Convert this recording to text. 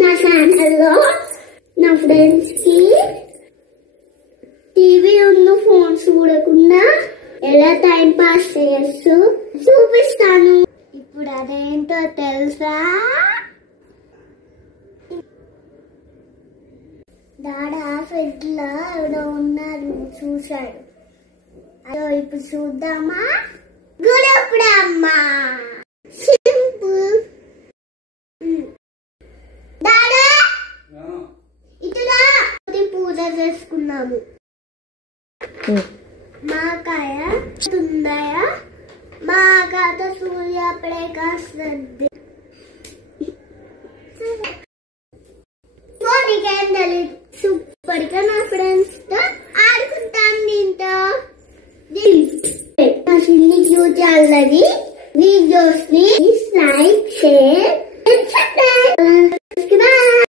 నా ఛానల్లో నా ఫ్రెండ్స్ కి టీవీ ఉన్న ఫోన్స్ చూడకుండా ఎలా టైం పాస్ చేయొచ్చు చూపిస్తాను. ఇప్పుడు అదేంటో తెలుసా? డాడా ఫ్రిడ్జ్ లో ఎవడో ఉన్నారు చూశాడు. అయ్యో ఇప్పుడు చూద్దామా? గుడప్పుడు అమ్మా సింపుల్. డాడా ఇట్లా పూజ చేసుకున్నాము. మాకాయ తుందయ మాకాత సూర్య అప్పుడే కాస్తుంది. సూపర్ గా నా ఫ్రెండ్స్ తో ఆడుకుంటాను. దీంతో నా చిన్ని ఫ్యూచర్ వీడియోస్ ని